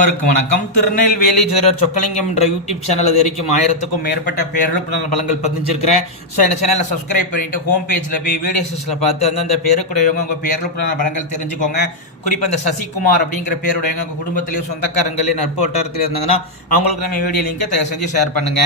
வணக்கம். திருநெல்வேலி ஜோதிடர் சொக்கலிங்கம் என்ற யூடியூப் சேனல் அது வரைக்கும் 1000க்கும் மேற்பட்ட பேருக்கு பலங்கள் பதிஞ்சிருக்கிறேன். ஸோ இந்த சேனலை சப்ஸ்கிரைப் பண்ணிட்டு ஹோம் பேஜில் போய் வீடியோஸில் பார்த்து அந்தந்த பேருக்குடையவங்க உங்கள் பேருக்கு பலங்கள் தெரிஞ்சுக்கோங்க. குறிப்பாக இந்த சசிகுமார் அப்படிங்கிற பேருடையவங்க உங்கள் குடும்பத்திலேயும் சொந்தக்காரங்களே நட்பு வட்டாரத்தில் இருந்தாங்கன்னா அவங்களுக்கு நம்ம வீடியோ லிங்கை தயவு செஞ்சு ஷேர் பண்ணுங்க.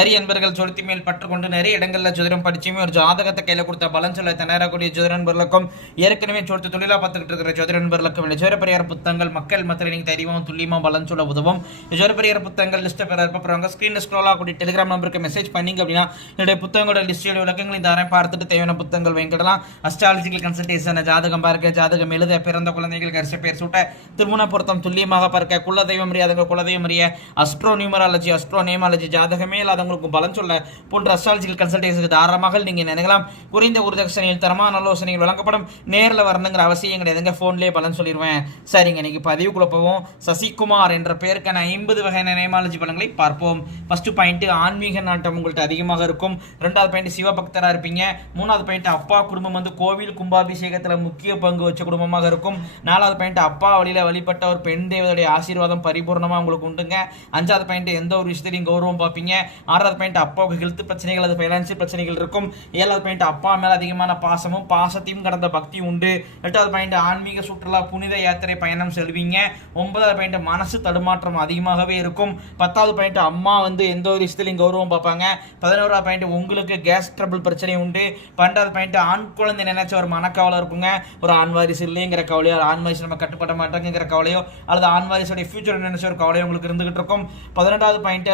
நிறைய நண்பர்கள் சொலுத்தி மேல் பற்றுக்கொண்டு நிறைய இடங்களில் ஜோதிடம் படிச்சுமே ஒரு ஜாதகத்தை கையில் கொடுத்த பலன் சொல்ல திணறக்கூடிய ஜோதிட நண்பர்களுக்கும் ஏற்கனவே சொலுத்து தொழிலாக பார்த்துக்கிட்டு இருக்கிற ஜோதிட நண்பர்களுக்கும் இந்த ஜோதிட பரிகார புத்தகங்கள் மக்கள் மத்தியில் நீங்கள் தெரியும் துல்லியமாக பலன் சொல்ல உதவும். ஜோதிட பரிகார புத்தகங்கள் லிஸ்ட் பெற இருப்பவங்க ஸ்கிரீன்ல ஸ்க்ரோல் ஆகக்கூடிய டெலிகிராம் நம்பருக்கு மெசேஜ் பண்ணீங்க அப்படின்னா என்னுடைய புத்தகங்களோட லிஸ்டோட விளக்கங்களை தாரேன். பார்த்துட்டு தேவையான புத்தகங்கள் வாங்கிடலாம். அஸ்ட்ராலஜிக்கல் கன்சல்டேஷன், ஜாதகம் பார்க்க, ஜாதகம் எழுத, பிறந்த குழந்தைகள் கரிசை பேர் சூட்ட, திருமண பொருத்தம் துல்லியமாக பார்க்க, குலதெய்வம் அறியாதவங்க குலதெய்வம் அறிய, அஸ்ட்ரோ நியூமராலஜி, அஸ்ட்ரோ நேமாலஜி, ஜாதகமே இல்லாதவங்களுக்கு பலன் சொல்ல போன்ற அஸ்ட்ராலஜிக்கல் கன்சல்டேஷனுக்கு தாராளமாக நீங்க நினைக்கலாம். குறைந்த ஒரு தட்சணையில் தரமான ஆலோசனைகள் வழங்கப்படும். நேரில் வரணுங்கிற அவசியம் கிடையாதுங்க, போன்லேயே பலன் சொல்லிடுவேன். சரிங்க, இன்னைக்கு பதிவுக்குள்ள போவோம். சசிகுமார் என்ற பெயருக்கான 50 வகையான நேமாலஜி பலன்களை பார்ப்போம். ஃபர்ஸ்ட் பாயிண்ட், ஆன்மீக நாட்டம் உங்கள்கிட்ட அதிகமாக இருக்கும். ரெண்டாவது பாயிண்ட், சிவபக்தரா இருப்பீங்க. மூணாவது பாயிண்ட், அப்பா குடும்பம் வந்து கோவில் கும்பாபிஷேகத்துல முக்கிய பங்கு வச்ச குடும்பமாக இருக்கும். நாலாவது பாயிண்ட், அப்பா வழியில வழிபட்ட ஒரு பெண் தேவதைய ஆசீர்வாதம் பரிபூர்ணமா உங்களுக்கு உண்டுங்க. அஞ்சாவது பாயிண்ட், எந்த ஒரு விஷயத்தையும் கௌரவம் பார்ப்பீங்க. ஆறாவது பாயிண்ட், அப்பாவுக்கு ஹெல்த் பிரச்சனைகள் அது பைனான்சியல் பிரச்சனைகள் இருக்கும். ஏழாவது பாயிண்ட், அப்பா மேல அதிகமான பாசமும் பாசத்தையும் கடந்த பக்தி உண்டு. எட்டாவது பாயிண்ட், ஆன்மீக சுற்றுலா புனித யாத்திரை பயணம் செல்வீங்க. ஒன்பதாவது பாயிண்ட், மனசு தடுமாற்றம் அதிகமாகவே இருக்கும். 10வது பாயிண்ட், அம்மா வந்து எந்த ஒரு விஷயத்திலையும் கௌரவம் பார்ப்பாங்க. 11வது பாயிண்ட், உங்களுக்கு கேஸ் ட்ரபிள் பிரச்சனை உண்டு. 12வது பாயிண்ட், ஆண் குழந்தை நினைச்ச ஒரு மனக்கவலை இருக்குங்க. ஒரு ஆண் வாரிசு இல்லைங்கிற கவலையோ, ஆண் வாரிசு நம்ம கட்டுப்பட மாட்டோங்கிற கவலையோ, அல்லது ஆண் வாரிசுடைய ஃபியூச்சர் நினைச்ச ஒரு கவலையோ உங்களுக்கு இருந்துகிட்டு இருக்கும். 12வது பாயிண்ட்,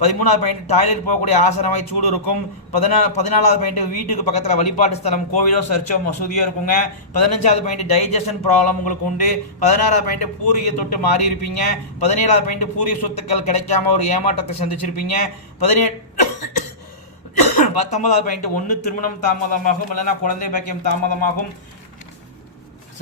13வது பாயிண்ட், டாய்லெட் போகக்கூடிய ஆசனமாய் சூடு இருக்கும். 14வது பாயிண்ட், வீட்டுக்கு பக்கத்தில் வழிபாட்டு ஸ்தலம் கோவிலோ சர்ச்சோ மசூதியோ இருக்குங்க. 15வது பாயிண்ட், டைஜஷன் ப்ராப்ளம் உங்களுக்கு உண்டு. 16வது பாயிண்ட், பூரிய தொட்டு மாறி இருப்பீங்க. 17வது பாயிண்ட், பூரிய சொத்துக்கள் கிடைக்காம ஒரு ஏமாற்றத்தை சந்திச்சிருப்பீங்க. 19வது பாயிண்ட், ஒன்று திருமணம் தாமதமாகும், இல்லைன்னா குழந்தை பாக்கியம் தாமதமாகும்.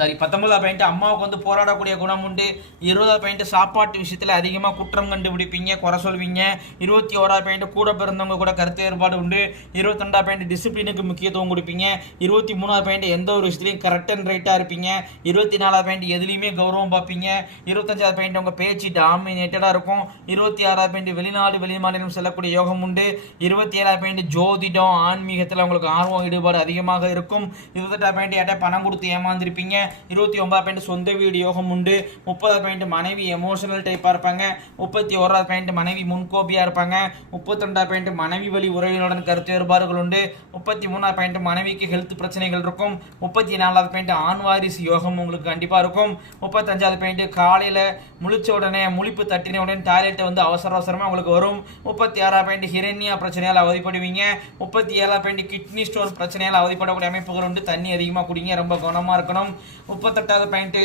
19வது பாயிண்ட், அம்மாவுக்கு வந்து போராடக்கூடிய குணம் உண்டு. 20வது பாயிண்ட், சாப்பாட்டு விஷயத்தில் அதிகமாக குற்றம் கண்டுபிடிப்பீங்க, குறை சொல்வீங்க. 21வது பாயிண்ட், கூட பிறந்தவங்க கூட கருத்து வேறுபாடு உண்டு. 22வது பாயிண்ட், டிசிப்ளினுக்கு முக்கியத்துவம் கொடுப்பீங்க. 23வது பாயிண்ட், எந்த ஒரு விஷயத்துலையும் கரெக்ட் அண்ட் ரைட்டாக இருப்பீங்க. 24வது பாயிண்ட், எதுலையுமே கௌரவம் பார்ப்பீங்க. 25வது பாயிண்ட், உங்கள் பேச்சு டாமினேட்டடாக இருக்கும். 26வது பாயிண்ட், வெளிநாடு வெளிமாநிலம் செல்லக்கூடிய யோகம் உண்டு. 27வது பாயிண்ட், ஜோதிடம் ஆன்மீகத்தில் உங்களுக்கு ஆர்வம் ஈடுபாடு அதிகமாக இருக்கும். 28வது பாயிண்ட், யார்ட்ட பணம் கொடுத்து ஏமாந்துருப்பீங்க. 29வது பாயிண்ட், சொந்த வீடு யோகம் உண்டு. 30வது பாயிண்ட், மனைவி எமோஷனல் டைப்பாக இருப்பாங்க. 31வது பாயிண்ட், மனைவி முன்கோபியாக இருப்பாங்க. 32வது பாயிண்ட், மனைவி வழி உறவினுடன் கருத்து வேறுபாடுகள் உண்டு. 33வது பாயிண்ட், மனைவிக்கு ஹெல்த் பிரச்சனைகள் இருக்கும். 34வது பாயிண்ட், ஆண் வாரிசு யோகம் உங்களுக்கு கண்டிப்பாக இருக்கும். 35வது பாயிண்ட், காலையில் முழிச்ச உடனே முழிப்பு தட்டின உடனே டாய்லெட்டை வந்து அவசரமாக உங்களுக்கு வரும். 36வது பாயிண்ட், ஹிரண்யா பிரச்சனையால் அவதிப்படுவீங்க. 37வது பாயிண்ட், கிட்னி ஸ்டோன் பிரச்சனையால் அவதிப்படக்கூடிய அமைப்புகள் உண்டு. தண்ணி அதிகமாக குடிங்க, ரொம்ப கவனமாக இருக்கணும். 38வது பாயிண்ட்,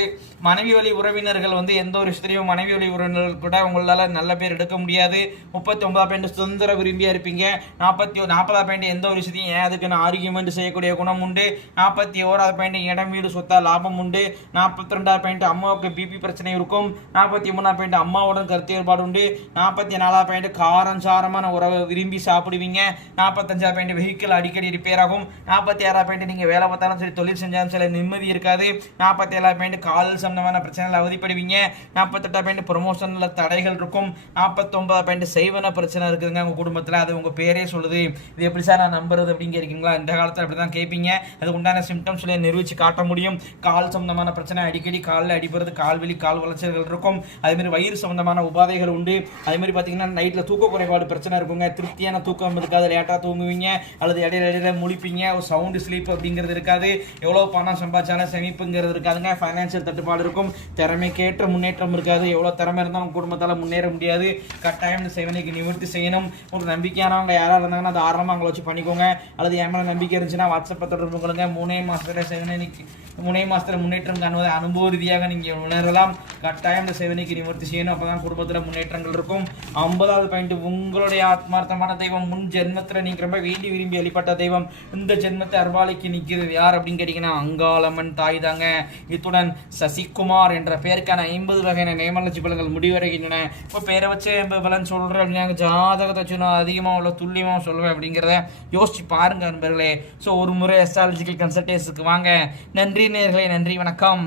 மனைவி வழி உறவினர்கள் வந்து எந்த ஒரு விஷயத்தையும் மனைவி வழி உறவினர்கள் கூட உங்களால் நல்ல பேர் எடுக்க முடியாது. 39வது பாயிண்ட், சுதந்திர விரும்பியா இருப்பீங்க. 40வது பாயிண்ட், எந்த ஒரு விஷயத்தையும் ஏன் அதுக்குன்னு ஆர்கியூமெண்ட் செய்யக்கூடிய குணம் உண்டு. 41வது பாயிண்ட், இடம் வீடு சொத்தா லாபம் உண்டு. 42வது பாயிண்ட், அம்மாவுக்கு பிபி பிரச்சனை இருக்கும். 43வது பாயிண்ட், அம்மாவுடன் கருத்து வேறுபாடு உண்டு. 44வது பாயிண்ட், காரஞ்சாரமான உறவை விரும்பி சாப்பிடுவீங்க. 45வது பாயிண்ட், வெஹிக்கிள் அடிக்கடி ரிப்பேர் ஆகும். 46வது பாயிண்ட், நீங்க வேலை பார்த்தாலும் சரி தொழில் செஞ்சாலும் சரி நிம்மதி இருக்காது. 47வது பாயிண்ட், கால் சம்பந்தமான பிரச்சனைகள் அவதிப்படுவீங்க. 48வது பாயிண்ட், ப்ரொமோஷன்ல தடைகள் இருக்கும். 49வது பாயிண்ட், செய்வன பிரச்சனை இருக்குதுங்க உங்க குடும்பத்தில். அது உங்க பேரே சொல்லுது. இது எப்படி சார் நான் நம்புறது அப்படிங்க இருக்கீங்களா? இந்த காலத்தில் அப்படி தான் கேட்பீங்க. அதுக்கு உண்டான சிம்டம்ஸ் நிரூபிச்சு காட்ட முடியும். கால் சம்பந்தமான பிரச்சனை, அடிக்கடி காலில் அடிபடுறது, கால்வலி கால் வளர்ச்சிகள் இருக்கும். அதேமாதிரி வயிறு சம்பந்தமான உபாதைகள் உண்டு. அதேமாதிரி பார்த்தீங்கன்னா நைட்டில் தூக்க குறைபாடு பிரச்சனை இருக்குங்க. திருப்தியான தூக்கம் இருக்காது, லேட்டாக தூங்குவீங்க அல்லது இடையில முழிப்பீங்க. ஒரு சவுண்டு ஸ்லீப் அப்படிங்கிறது இருக்காது. எவ்வளோ பணம் சம்பாதிச்சாலும் சேமிப்புங்கிறது இருக்காதுங்க. ஃபைனான்சியல் தட்டுப்பாடு இருக்கும். திறமைக்கேற்ற முன்னேற்றம் இருக்காது. எவ்வளோ திறமை இருந்தாலும் உங்கள் குடும்பத்தால் முன்னேற முடியாது. கட்டாயம் இந்த சேவனைக்கு நிவர்த்தி செய்யணும். ஒரு நம்பிக்கையானவங்க யாராக இருந்தாங்கன்னா அது ஆரம்பமாக அவங்கள வச்சு பண்ணிக்கோங்க. அல்லது என் மேலே நம்பிக்கை இருந்துச்சுன்னா வாட்ஸ்அப்பை தொடர்பு கொள்ளுங்க. 3 மாதத்தில் சேவனைக்கு 3 மாதத்தில் முன்னேற்றம் காணுவதை அனுபவ ரீதியாக நீங்கள் உணரலாம். கட்டாயம் இந்த சேவனைக்கு நிவர்த்தி செய்யணும். அப்போ தான் குடும்பத்தில் முன்னேற்றங்கள் இருக்கும். 50வது பாயிண்ட், உங்களுடைய ஆத்மார்த்தமான தெய்வம் முன் ஜென்மத்தில் நீங்கள் ரொம்ப வேண்டி விரும்பி வழிபட்ட தெய்வம் இந்த ஜென்மத்தை அர்வாலைக்கு நிற்கிறது யார் அப்படின்னு கேட்டிங்கன்னா அங்காளம்மன் தாய் தாங்க. இத்துடன் சசிகுமார் என்ற பெயருக்கான 50 வகையான நேமாலஜி பலன்கள் முடிவடைகின்றன. இப்போ பேரை வச்சு பலன் சொல்கிறேன் அப்படின்னா ஜாதகத்தை வச்சு நான் அதிகமாக உள்ள துல்லியமாக சொல்லுவேன் அப்படிங்கிறத யோசிச்சு பாருங்க நண்பர்களே. ஸோ ஒரு முறை அஸ்ட்ராலஜிக்கல் கன்சல்டேஷனுக்கு வாங்க. நன்றி நேயர்களே, நன்றி, வணக்கம்.